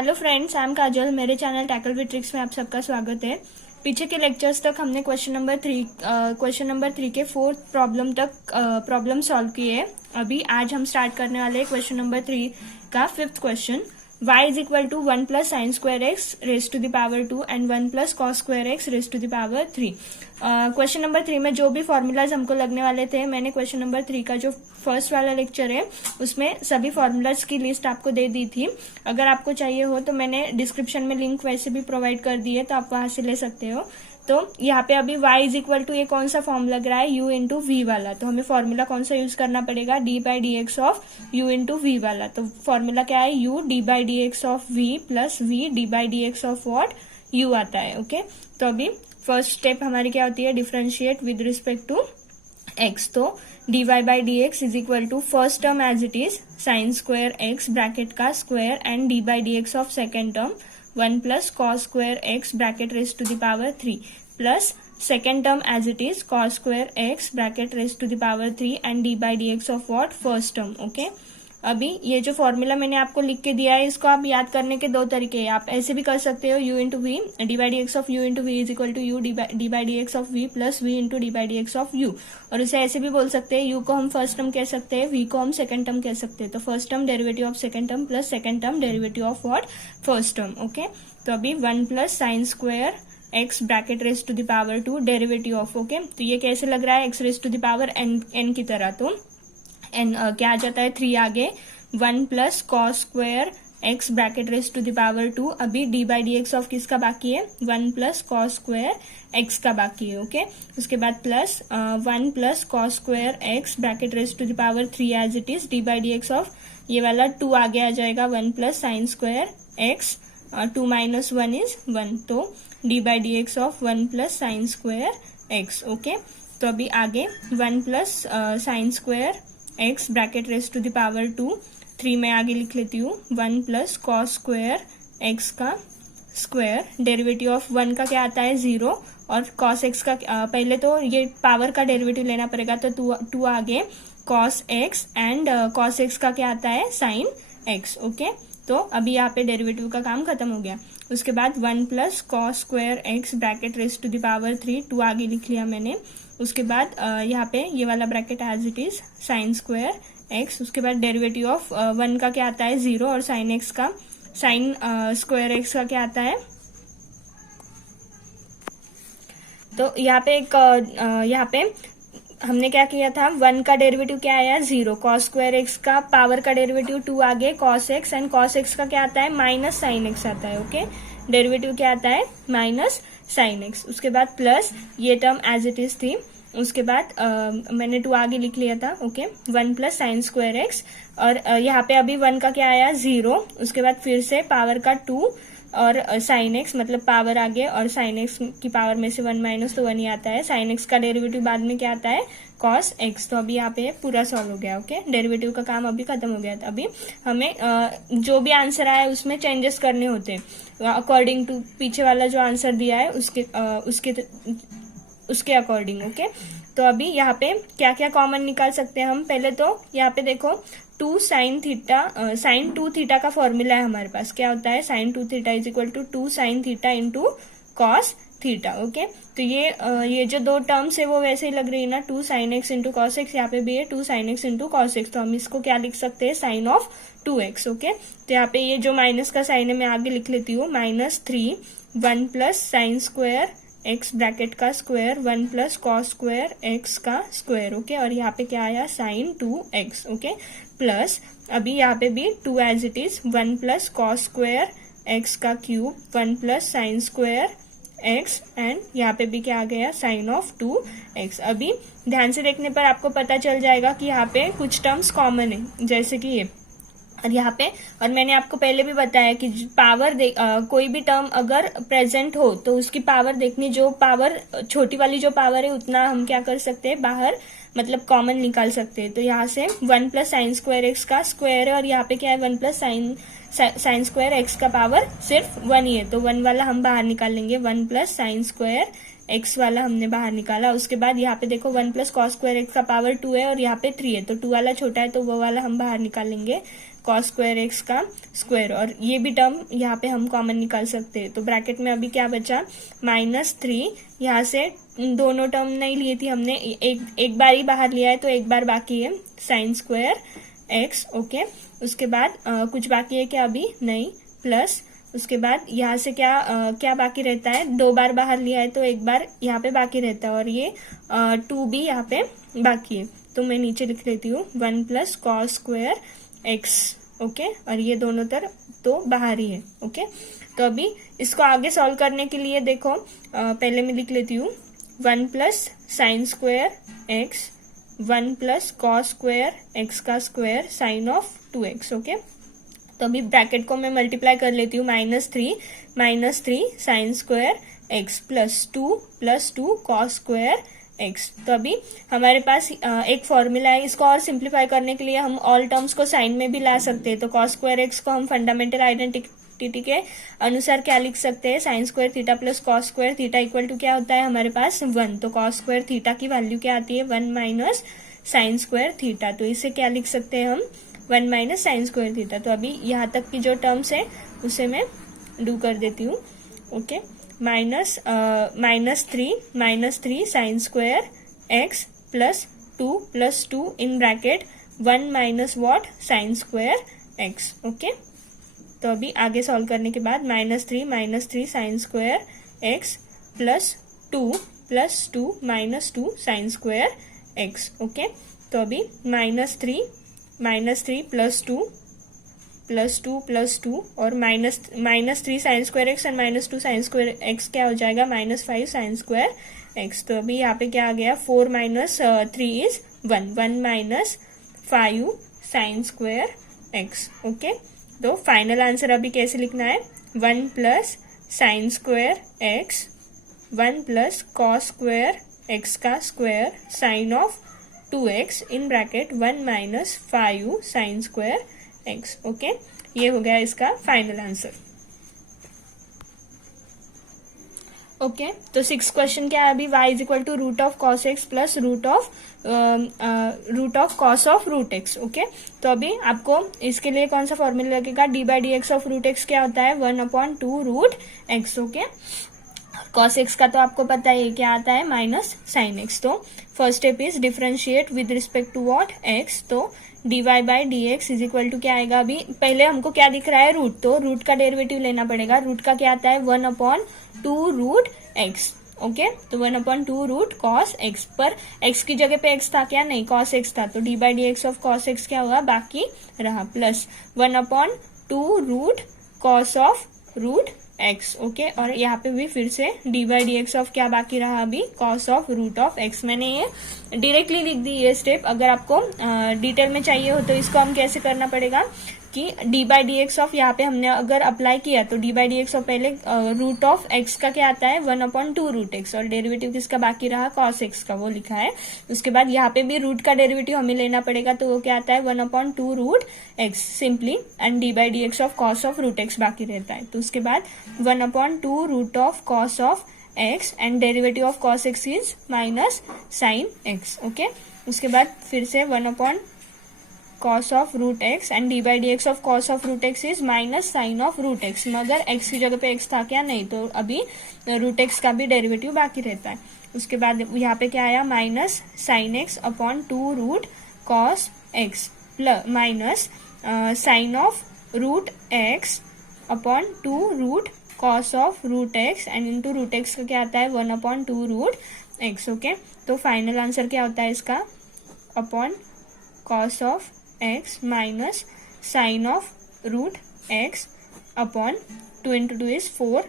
Hello friends, I am काजल। मेरे channel tackle with tricks में आप सबका स्वागत है। पीछे के लेक्चर्स तक हमने क्वेश्चन नंबर थ्री के फोर्थ प्रॉब्लम तक प्रॉब्लम सॉल्व किए। अभी आज हम स्टार्ट करने वाले हैं क्वेश्चन नंबर 3 का fifth question. y is equal to 1 plus sine square x raise to the power 2 and 1 plus cos square x raise to the power 3। Question number 3 में जो भी फॉर्मूलाज हमको लगने वाले थे, मैंने क्वेश्चन नंबर 3 का जो फर्स्ट वाला लेक्चर है उसमें सभी फॉर्मूलाज की लिस्ट आपको दे दी थी। अगर आपको चाहिए हो तो मैंने डिस्क्रिप्शन में लिंक वैसे भी प्रोवाइड कर दी है, तो आप वहां से ले सकते हो। तो यहाँ पे अभी y इज इक्वल टू ये कौन सा फॉर्म लग रहा है, u इंटू वी वाला। तो हमें फॉर्मूला कौन सा यूज करना पड़ेगा, d by D x of u into v वाला। तो फॉर्मूला क्या है, u d by D x of v plus v d by D x of what u आता है। ओके, तो अभी फर्स्ट स्टेप हमारी क्या होती है, differentiate with respect to x। तो dy by D x is equal to first term as it is sine square x bracket का square and d by D x of second term 1 plus cos square x bracket raise to the power 3 plus second term as it is cos square x bracket raise to the power 3 and d by D x of what first term. Okay, अभी ये जो formula मैंने आपको लिख के दिया है, इसको आप याद करने के दो तरीके हैं। आप ऐसे भी कर सकते हो, u into v d by D x of u into v is equal to u d by D x of v plus v into D by D x of u। और उसे ऐसे भी बोल सकते हैं, u को हम first term कह सकते हैं, v को हम सेकंड टर्म कह सकते हैं। तो first term derivative of second term plus second term derivative of what first term. Okay, तो अभी 1 plus sine square x bracket raise to the power 2 derivative of. Okay, तो ये कैसे लग रहा है, x raise to the power n की तरह। तो n क्या आ जाता है, 3 आगे 1 plus cos square x bracket raise to the power 2। अभी d by D x of किसका बाकी है, 1 प्लस कॉस स्क्वायर एक्स का बाकी है। ओके, उसके बाद plus 1 plus cos square x bracket raise to the power 3 as it is d by D x of ये वाला 2 आगे आ जाएगा 1 plus sine square x 2 minus 1 is 1। तो d by D x of 1 plus sine square x. Okay, तो अभी आगे 1 plus sine square x bracket raise to the power 2 3 में आगे लिख लेती हूँ 1 प्लस कॉस स्क्वायर एक्स का स्क्वायर। डेरिवेटिव ऑफ 1 का क्या आता है, 0 और कॉस एक्स का पहले तो ये पावर का डेरिवेटिव लेना पड़ेगा, तो 2 आगे cos x and cos x का क्या आता है, साइन एक्स। ओके, तो अभी यहाँ पे डेरिवेटिव का काम खत्म हो गया। उसके बाद 1 plus cos square x bracket raise to the power 3 2 आगे लिख लिया मैंने। उसके बाद यहाँ पे ये वाला bracket as it is sine square x. उसके बाद डेरिवेटिव ऑफ 1 का क्या आता है, 0 और साइन एक्स का साइन स्क्वायर एक्स का क्या आता है। तो यहाँ पे यहाँ पे हमने क्या किया था, 1 का डेरिवेटिव क्या आया, 0। कॉस स्क्वायर एक्स का पावर का डेरिवेटिव 2 आगे cos x and cos x का क्या आता है, माइनस साइन एक्स आता है। ओके, डेरिवेटिव क्या आता है, माइनस साइन एक्स। उसके बाद प्लस ये टर्म एज इट इज थी। उसके बाद मैंने 2 आगे लिख लिया था। Okay, 1 plus sine square x और यहाँ पे अभी 1 का क्या आया, 0। उसके बाद फिर से पावर का 2 और साइन एक्स, मतलब पावर आगे और साइन एक्स की पावर में से 1 माइनस तो 1 ही आता है। साइन एक्स का डेरिवेटिव बाद में क्या आता है, कॉस एक्स। तो अभी यहाँ पे पूरा सॉल्व हो गया। ओके, डेरिवेटिव का काम अभी खत्म हो गया था। अभी हमें जो भी आंसर आया है उसमें चेंजेस करने होते हैं अकॉर्डिंग टू पीछे वाला जो आंसर दिया है उसके अकॉर्डिंग। ओके, तो अभी यहाँ पे क्या क्या कॉमन निकाल सकते हैं हम। पहले तो यहाँ पे देखो 2 साइन थीटा साइन 2 थीटा का फॉर्मूला है हमारे पास। क्या होता है, sine 2 theta is equal to 2 sine theta into cos theta. Okay, तो ये जो 2 टर्म्स है वो वैसे ही लग रही है ना, 2 sine x into cos x. यहाँ पे भी है 2 sine x into cos x. तो हम इसको क्या लिख सकते हैं, साइन ऑफ 2x। ओके, तो यहाँ पे ये जो माइनस का साइन है मैं आगे लिख लेती हूँ, -3 1 plus sine square x bracket का square 1 plus cos square X का स्क्वायर। ओके, और यहाँ पे क्या आया, साइन 2x। ओके, प्लस अभी यहाँ पे भी 2 as it is 1 plus cos square X का cube 1 plus sine square x and यहाँ पे भी क्या आ गया, साइन ऑफ 2x। अभी ध्यान से देखने पर आपको पता चल जाएगा कि यहाँ पे कुछ टर्म्स कॉमन है, जैसे कि ये और यहाँ पे। और मैंने आपको पहले भी बताया कि पावर कोई भी टर्म अगर प्रेजेंट हो तो उसकी पावर देखनी, जो पावर छोटी वाली जो पावर है उतना हम क्या कर सकते हैं, बाहर मतलब कॉमन निकाल सकते हैं। तो यहाँ से 1 प्लस साइन स्क्वायर एक्स का स्क्वायर है और यहाँ पे क्या है, 1 प्लस साइन स्क्वायर एक्स का पावर सिर्फ 1 ही है, तो 1 वाला हम बाहर निकाल लेंगे। 1 प्लस साइन स्क्वायर एक्स वाला हमने बाहर निकाला। उसके बाद यहाँ पे देखो 1 प्लस कॉस स्क्वायर एक्स का पावर 2 है और यहाँ पे 3 है, तो 2 वाला छोटा है तो वो वाला हम बाहर निकालेंगे, कॉस स्क्वायर एक्स का स्क्वायर, और ये भी टर्म यहाँ पे हम कॉमन निकाल सकते हैं। तो ब्रैकेट में अभी क्या बचा, -3, यहाँ से दोनों टर्म नहीं लिए थी हमने, एक बार ही बाहर लिया है तो एक बार बाकी है, साइन स्क्वायर एक्स। ओके, उसके बाद कुछ बाकी है क्या, अभी नहीं, प्लस उसके बाद यहाँ से क्या बाकी रहता है, 2 बार बाहर लिया है तो एक बार यहाँ पे बाकी रहता है, और ये 2 भी यहाँ पे बाकी है, तो मैं नीचे लिख लेती हूँ 1 plus cos square x. Okay, और ये दोनों तरफ तो बाहर ही है। ओके, तो अभी इसको आगे सॉल्व करने के लिए देखो, पहले मैं लिख लेती हूँ 1 plus sine square X, 1 plus cos square X का square sine of 2x। Okay, तो अभी ब्रैकेट को मैं मल्टीप्लाई कर लेती हूँ, -3 sign square x plus 2 cos square x. तो अभी हमारे पास एक फॉर्मूला है, इसको और सिंप्लीफाई करने के लिए हम ऑल टर्म्स को साइन में भी ला सकते हैं। तो कॉस स्क्वायर एक्स को हम फंडामेंटल आइडेंटिटी के अनुसार क्या लिख सकते हैं, sine square theta plus cos square theta equal to क्या होता है हमारे पास 1, तो कॉस स्क्वायर थीटा की वैल्यू क्या आती है 1 माइनस साइन स्क्वायर थीटा, तो इसे क्या लिख सकते हैं हम 1 माइनस साइन स्क्वायर थीटा। तो अभी यहाँ तक की जो टर्म्स है उसे मैं डू कर देती हूँ। Okay, -3 sign square x plus 2 in bracket 1 minus what sine square x. Okay, तो अभी आगे सॉल्व करने के बाद -3 sign square x plus 2 minus 2 sign square x. Okay, तो अभी -3 प्लस 2 और -3 sign square x and -2 sign square x क्या हो जाएगा, -5 साइन स्क्वायर एक्स। तो अभी यहाँ पे क्या आ गया, 4 minus 3 is 1 minus 5 sine square x. Okay, तो फाइनल आंसर अभी कैसे लिखना है, 1 plus sine square X 1 plus cos square X का square sine of 2x in bracket 1 minus 5 sine square x. Okay, ये हो गया इसका फाइनल आंसर। ओके, तो 6 क्वेश्चन क्या है अभी, y is equal to root of cos x plus root of cos of root x. Okay, तो अभी आपको इसके लिए कौन सा फॉर्मूला लगेगा, d/dx ऑफ रूट एक्स क्या होता है 1/2 root x. Okay, cos x का तो आपको पता है क्या आता है माइनस साइन एक्स। तो first step is differentiate with respect to what x, तो dy/dx इज इक्वल टू क्या आएगा, अभी पहले हमको क्या दिख रहा है रूट, तो रूट का डेरिवेटिव लेना पड़ेगा। रूट का क्या आता है 1/2 रूट एक्स। ओके, तो 1/2 रूट कॉस एक्स, पर एक्स की जगह पे एक्स था क्या, नहीं कॉस एक्स था, तो d/dx ऑफ कॉस एक्स क्या होगा, बाकी रहा, plus 1/2 root cos of root x. Okay, और यहाँ पे भी फिर से d/dx ऑफ क्या बाकी रहा, अभी cos of root of x. मैंने ये डायरेक्टली लिख दी ये स्टेप, अगर आपको डिटेल में चाहिए हो तो इसको हम कैसे करना पड़ेगा कि d/dx ऑफ यहाँ पे हमने अगर अप्लाई किया तो d/dx ऑफ पहले रूट ऑफ एक्स का क्या आता है 1/2 रूट एक्स, और डेरिवेटिव किसका बाकी रहा कॉस एक्स का, वो लिखा है। उसके बाद यहाँ पे भी रूट का डेरिवेटिव हमें लेना पड़ेगा, तो वो क्या आता है 1/2 root x simply, and d/dx of cos of root x बाकी रहता है। तो उसके बाद 1/2 root of cos of x and derivative of cos x is minus sine x. Okay, उसके बाद फिर से 1/ cos of root x and d/dx of cos of root x is minus sine of root x, मगर एक्स की जगह पे x था क्या, नहीं, तो अभी रूट एक्स का भी डेरिवेटिव बाकी रहता है। उसके बाद यहाँ पे क्या आया minus sine x upon 2 root cos x plus minus sine of root x upon 2 root cos of root x and into root x का क्या आता है 1/2 रूट एक्स। ओके, तो फाइनल आंसर क्या होता है इसका, upon cos of x minus sine of root x upon 2 into 2 is 4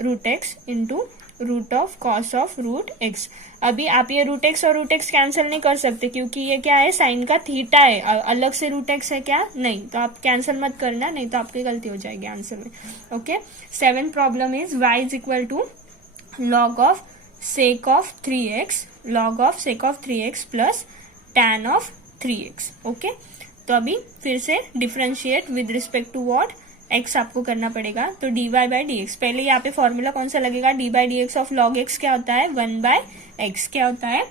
root x into root of cos of root x. अभी आप ये रूट एक्स और रूट एक्स कैंसिल नहीं कर सकते क्योंकि ये क्या है साइन का थीटा है, अलग से रूट एक्स है क्या, नहीं, तो आप कैंसिल मत करना, नहीं तो आपकी गलती हो जाएगी आंसर में। Okay, 7th problem is y is equal to log of sec of 3x plus tan of 3x। Okay, तो अभी फिर से differentiate with respect to what x आपको करना पड़ेगा। तो dy बाई डी एक्स, पहले यहाँ पे फॉर्मूला कौन सा लगेगा, D by D x of log x क्या होता है, 1 बाय एक्स, क्या होता है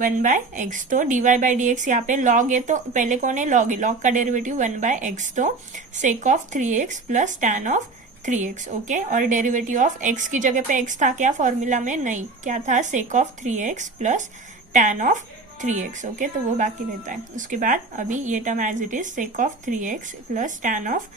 1 बाय एक्स। तो dy बाई डी एक्स यहाँ पे लॉग है तो पहले कौन है, लॉग है, लॉग का डेरिवेटिव 1 बाय एक्स, तो सेक of 3x plus tan of 3x। Okay, और डेरिवेटिव ऑफ x की जगह पे x था क्या फॉर्मूला में, नहीं, क्या था, sec of 3x plus tan of 3x। Okay, तो वो बाकी रहता है। उसके बाद अभी ये term as it is, sec of 3x plus tan of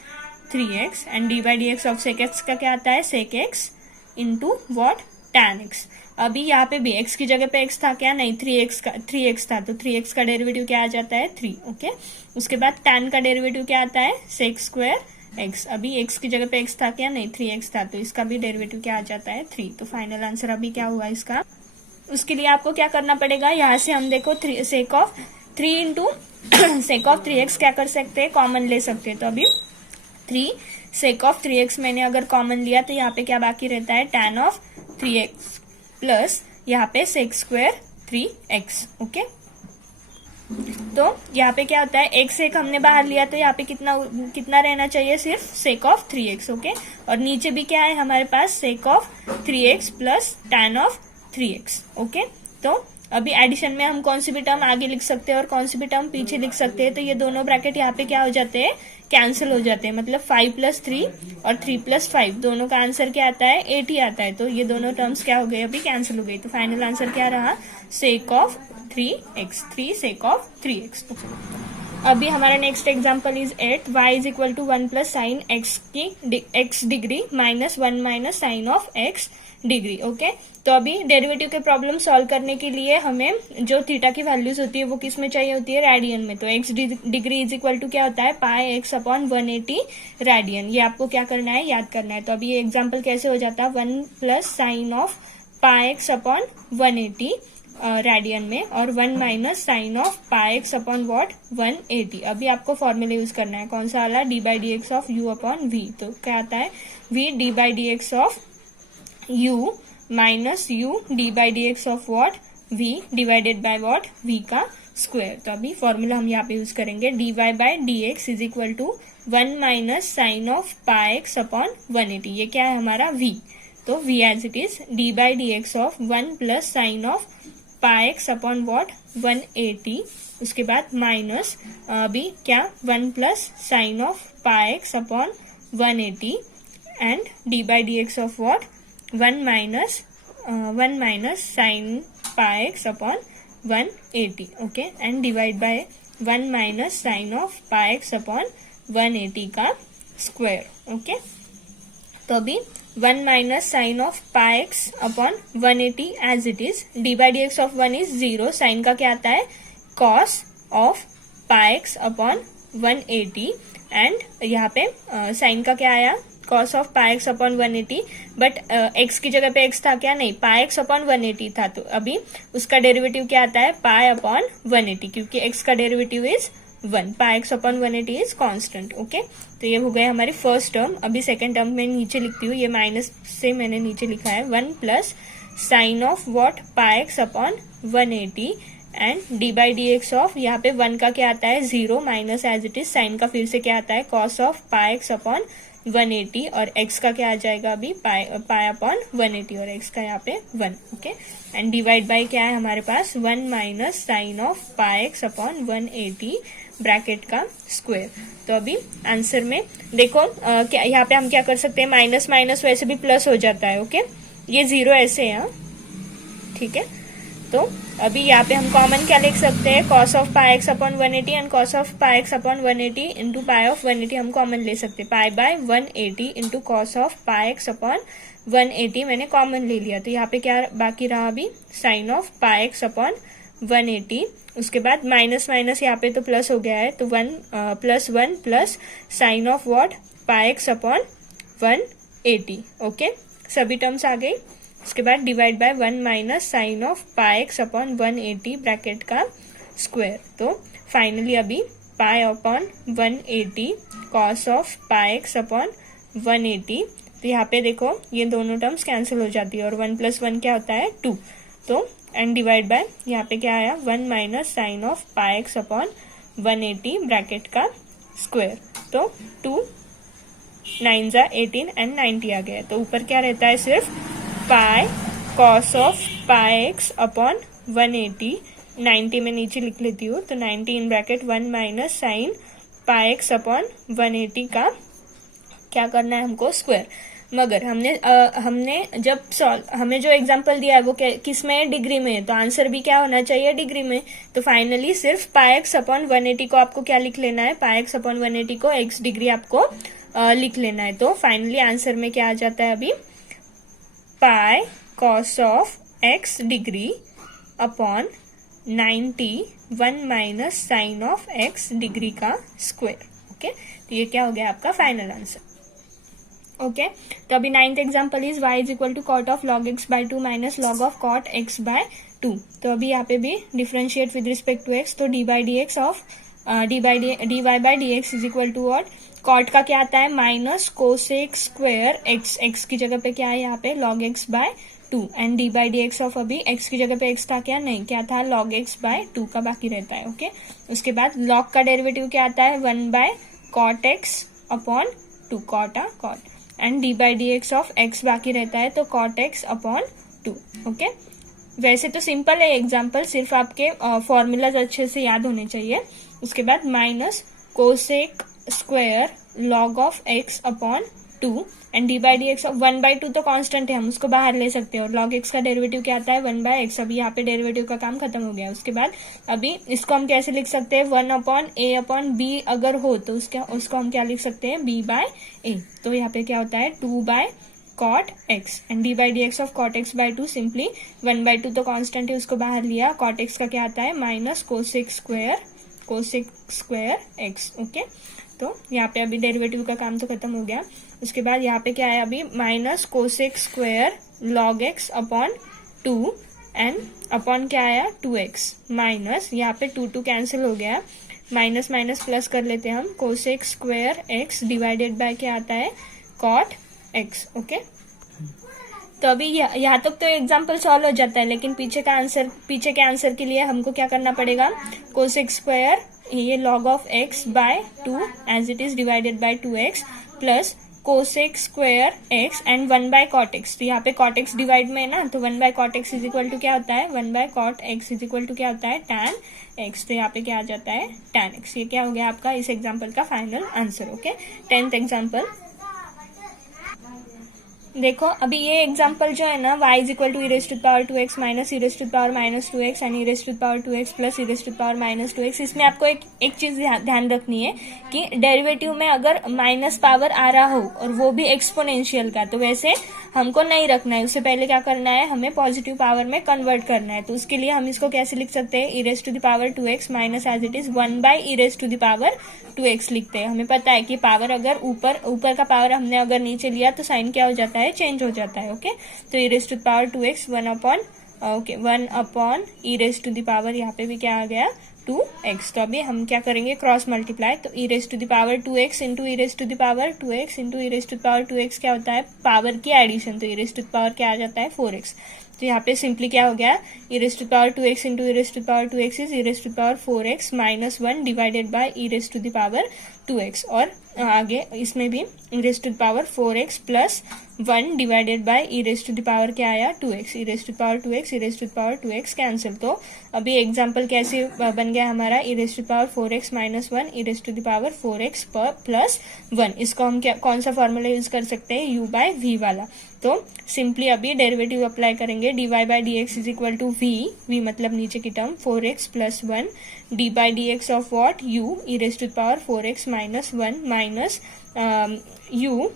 3x, and d by D x of sec x का क्या आता है, sec x into what, tan x. अभी यहाँ पे भी x की जगह पे x था क्या, नहीं, 3x था, तो 3x का डेरिवेटिव क्या आ जाता है, 3। ओके, उसके बाद टैन का डेरिवेटिव क्या आता है, सेक स्क्वायर x। अभी x की जगह पे x था क्या, नहीं, 3x था, तो इसका भी डेरिवेटिव क्या आ जाता है, 3। तो फाइनल आंसर अभी क्या हुआ इसका। उसके लिए आपको क्या करना पड़ेगा, यहाँ से हम देखो sake of 3 into sec of 3x क्या कर सकते हैं, कॉमन ले सकते हैं। तो अभी 3 सेक ऑफ 3x मैंने अगर कॉमन लिया तो यहाँ पे क्या बाकी रहता है, टैन ऑफ 3x प्लस यहाँ पे सेक स्क्वायर 3x। ओके, तो यहाँ पे क्या होता है, x एक हमने बाहर लिया तो यहाँ पे कितना रहना चाहिए, सिर्फ सेक ऑफ 3x। ओके, और नीचे भी क्या है हमारे पास, sec of 3x plus tan of 3x। Okay, तो अभी एडिशन में हम कौन सी भी टर्म आगे लिख सकते हैं और कौन सी भी टर्म पीछे लिख सकते हैं। तो ये दोनों ब्रैकेट यहाँ पे क्या हो जाते हैं, कैंसिल हो जाते हैं, मतलब 5 प्लस 3 और 3 प्लस 5 दोनों का आंसर क्या आता है, 80 आता है। तो ये दोनों टर्म्स क्या हो गए, अभी कैंसिल हो गई। तो फाइनल आंसर क्या रहा, सेक of 3x, 3 sec of 3x। अभी हमारा next example is 8, y is equal to 1 plus sine x की x degree minus 1 minus sine of x degree. Okay, तो अभी डेरिवेटिव के प्रॉब्लम सॉल्व करने के लिए हमें जो थीटा की वैल्यूज होती है वो किस में चाहिए होती है, रेडियन में। तो x degree is equal to क्या होता है, पाई x अपॉन 180 रेडियन। ये आपको क्या करना है, याद करना है। तो अभी ये एग्जाम्पल कैसे हो जाता है, 1 plus sine of pi x upon 180 radian में, और 1 minus sine of pi x upon what, 180। अभी आपको फॉर्मूला यूज करना है, कौन सा वाला, d by D x of u upon v. तो क्या आता है, v d by D x of u minus u d by D x of what, v divided by what, v का स्क्वायर। तो अभी फॉर्मूला हम यहाँ पे यूज करेंगे, d y by d x is equal to 1 minus sine of pi x upon 180। ये क्या है हमारा, v। तो v as it is, d by D x of 1 plus sine of pi x upon what, 180। उसके बाद minus अभी क्या, 1 plus sine of pi x upon 180 and d by D x of what, 1 minus sine pi x upon 180। Okay, and divide by 1 minus sine of pi x upon 180 का square. Okay, तो अभी 1 minus sine of pi x upon 180 as it is, d by D x of 1 is 0, sine का क्या आता है, cos of pi x upon 180, and यहाँ पे sine का क्या आया, cos of pi x upon 180, but x की जगह पे x था क्या, नहीं, पाई x अपॉन 180 था। तो अभी उसका डेरिवेटिव क्या आता है, पाई अपॉन 180, क्योंकि x का derivative is 1, pi x upon 180 is constant. Okay, तो ये हो गया हमारी फर्स्ट टर्म। अभी सेकंड टर्म में नीचे लिखती हूँ, ये माइनस से मैंने नीचे लिखा है, 1 plus sine of what, pi x upon 180 and d by D x of, यहाँ पे 1 का क्या आता है, 0 minus as it is, sine का फिर से क्या आता है, cos of pi x upon 180, और x का क्या आ जाएगा अभी, पाई अपॉन 180, और x का यहाँ पे 1। ओके, एंड डिवाइड बाय क्या है हमारे पास, 1 minus sine of pi x upon 180 bracket का स्क्वायर। तो अभी आंसर में देखो क्या यहाँ पे हम क्या कर सकते हैं, माइनस माइनस वैसे भी प्लस हो जाता है। ओके, ये 0 ऐसे है, ठीक है। तो अभी यहाँ पे हम कॉमन क्या लिख सकते हैं, cos of pi x upon 180 and cos of pi x upon 180 into pi of 180 हम कॉमन ले सकते हैं, pi by 180 into cos of pi x upon 180 मैंने कॉमन ले लिया। तो यहाँ पे क्या बाकी रहा अभी, sine of pi x upon 180, उसके बाद माइनस माइनस यहाँ पे तो प्लस हो गया है, तो 1 plus sine of what, pi x upon 180। Okay, सभी टर्म्स आ गई। उसके बाद divide by 1 minus sine of pi x upon 180 bracket का स्क्वायर। तो फाइनली अभी pi upon 180 cos of pi x upon 180, तो यहाँ पे देखो ये दोनों टर्म्स कैंसिल हो जाती है और 1 प्लस 1 क्या होता है, 2। तो एंड डिवाइड बाय यहाँ पे क्या आया, 1 minus sine of pi x upon 180 bracket का स्क्वायर। तो 2 9 जा 18 एंड 90 आ गया। तो ऊपर क्या रहता है, सिर्फ पाई cos of pi x upon 180, 90 में नीचे लिख लेती हूँ, तो 90 इन ब्रैकेट 1 माइनस साइन पाई एक्स अपॉन 180 का क्या करना है हमको, स्क्वायर। मगर हमने जब हमें जो एग्जांपल दिया है वो किस में है, डिग्री में है, तो आंसर भी क्या होना चाहिए, डिग्री में। तो फाइनली सिर्फ पाई एक्स अपॉन 180 को आपको क्या लिख लेना है, पाई एक्स अपॉन 180 को एक्स डिग्री आपको लिख लेना है। तो फाइनली आंसर में क्या आ जाता है अभी, pi cos of x degree upon 90 1 minus sine of x degree का स्क्वायर। ओके, तो ये क्या हो गया आपका फाइनल आंसर। ओके, तो अभी 9th example is y is equal to cot of log x by 2 minus log of cot x by 2। तो अभी यहाँ पे भी differentiate with respect to x, तो d by D x of d y by D x is equal to what, cot का क्या आता है minus cosec square x, x की जगह पे क्या है यहाँ पे log x by 2 and d by D x of, अभी एक्स की जगह पे एक्स था क्या, नहीं, क्या था लॉग एक्स बाय 2 का बाकी रहता है। ओके, उसके बाद लॉग का डेरिवेटिव क्या आता है 1 by cot x upon 2, cot and d by D x of x बाकी रहता है, तो कॉट एक्स अपॉन 2। ओके, वैसे तो सिंपल है एग्जाम्पल, सिर्फ आपके फॉर्मूलाज अच्छे से याद होने चाहिए। उसके बाद minus cosec square log of x upon 2 and d by D x of 1/2 तो कांस्टेंट है, हम उसको बाहर ले सकते हैं, और लॉग एक्स का डेरिवेटिव क्या आता है 1/x। अभी यहाँ पे डेरिवेटिव का काम खत्म हो गया। उसके बाद अभी इसको हम कैसे लिख सकते हैं, 1 अपॉन ए अपॉन बी अगर हो तो उसको हम क्या लिख सकते हैं, b बाय ए। तो यहाँ पे क्या होता है 2 by cot x and d by D x of cot x by 2 simply 1/2 तो कांस्टेंट है, उसको बाहर लिया। कॉट एक्स का क्या आता है minus cosec square x. Okay, तो यहाँ पे अभी डेरिवेटिव का काम तो खत्म हो गया। उसके बाद यहाँ पे क्या है अभी minus cosec square log x upon 2 and upon क्या आया 2x माइनस, यहाँ पे 2 कैंसिल हो गया, माइनस माइनस प्लस कर लेते हैं हम, cosec square x divided by क्या आता है कॉट एक्स। ओके, तो अभी यहाँ तक तो एग्जाम्पल सॉल्व हो जाता है, लेकिन पीछे के आंसर के लिए हमको क्या करना पड़ेगा, कोसेक स्क्वायर ये log of x by 2 as it is divided by 2x plus cosec square x and 1 by cot x. तो यहाँ पे कॉट एक्स डिवाइड में है ना, तो 1 by cot x is equal to क्या होता है, 1 by cot x is equal to क्या होता है tan x। तो यहाँ पे क्या आ जाता है tan x। ये क्या हो गया आपका इस एग्जाम्पल का final answer. Okay, 10th example देखो, अभी ये एग्जाम्पल जो है ना y is equal to e raise to power 2x minus e raise to power minus 2x and e raise to power 2x plus e raise to power minus 2x। इसमें आपको एक चीज ध्यान रखनी है कि डेरिवेटिव में अगर माइनस पावर आ रहा हो और वो भी एक्सपोनेंशियल का, तो वैसे हमको नहीं रखना है, उससे पहले क्या करना है, हमें पॉजिटिव पावर में कन्वर्ट करना है। तो उसके लिए हम इसको कैसे लिख सकते हैं, E raise to the power 2x minus as it is 1 by E raise to the power 2x लिखते हैं। हमें पता है कि पावर अगर ऊपर का पावर हमने अगर नीचे लिया तो साइन क्या हो जाता है, चेंज हो जाता है। ओके, तो E raise to the power 2x 1 upon E raise to the power, यहाँ पे भी क्या आ गया 2x। तो अभी हम क्या करेंगे, क्रॉस मल्टीप्लाई, तो E raise to the power 2x into E raise to the power 2x into E raise to the power 2x क्या होता है, पावर की एडिशन, तो E raise to the power क्या आ जाता है 4x। तो यहाँ पे सिंपली क्या हो गया, E raise to the power 2x into E raise to the power 2x is E raise to the power 4x minus 1 divided by E raise to the power 2x। और आगे इसमें भी E raise to the power 4x plus 1 divided by E raise to the power क्या आया 2x, E raise to the power 2x E raise to the power 2x cancel. तो अभी example कैसे बन गया हमारा, E raise to the power 4x minus 1 E raise to the power 4x plus 1। इसको हम कौन सा फॉर्मूला यूज कर सकते हैं, u बाय v वाला। तो सिंपली अभी डेरिवेटिव अप्लाई करेंगे, dy by D x is equal to v मतलब नीचे की term 4x plus 1 D by D x of what u E raise to the power 4x minus 1 minus u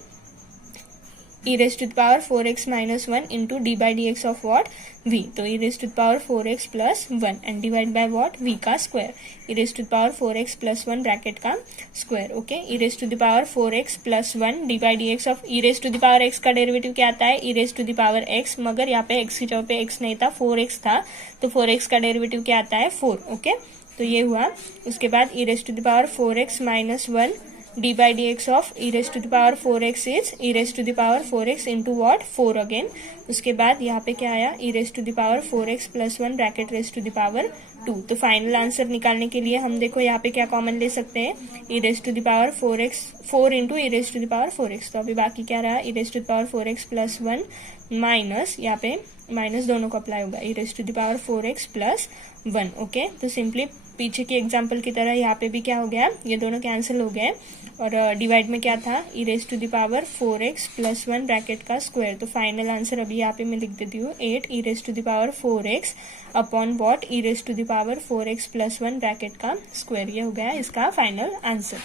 E raise to the power 4x minus 1 into D by D x of what v। तो E raise to the power 4x plus 1 and divide by what v का square, E raise to the power 4x plus 1 bracket का square. Okay, E raise to the power 4x plus 1 D by D x of E raise to the power x का derivative क्या आता है, E raise to the power x, मगर यहाँ पे x की जगह पे x नहीं था 4x था, तो 4x का डेरिवेटिव क्या आता है 4। ओके, तो ये हुआ। उसके बाद E raise to the power 4x minus 1 D by D x of E raise to the power 4x is E raise to the power 4x into what 4 again. उसके बाद यहाँ पे क्या आया, E raise to the power 4x plus 1 bracket raise to the power 2। तो final answer निकालने के लिए हम देखो यहाँ पे क्या कॉमन ले सकते हैं, e raise to the power 4x 4 into e raise to the power 4x। तो अभी बाकी क्या रहा, e raise to the power 4x plus 1 minus, यहाँ पे माइनस दोनों को अप्लाई होगा, e raise to the power 4x plus 1। Okay, तो सिंपली पीछे की एग्जाम्पल की तरह यहाँ पे भी क्या हो गया, ये दोनों कैंसिल हो गए और डिवाइड में क्या था, e raise to the power 4x plus 1 bracket का स्क्वायर। तो फाइनल आंसर अभी यहाँ पे मैं लिख देती हूँ 8 e raise to the power 4x upon what, e raise to the power 4x plus 1 bracket का स्क्वायर। ये हो गया इसका फाइनल आंसर।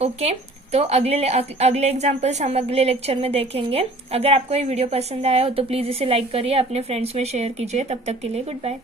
ओके, तो अगले एग्जाम्पल्स हम अगले लेक्चर में देखेंगे। अगर आपको ये वीडियो पसंद आया हो तो प्लीज इसे लाइक करिए, अपने फ्रेंड्स में शेयर कीजिए। तब तक के लिए गुड बाय।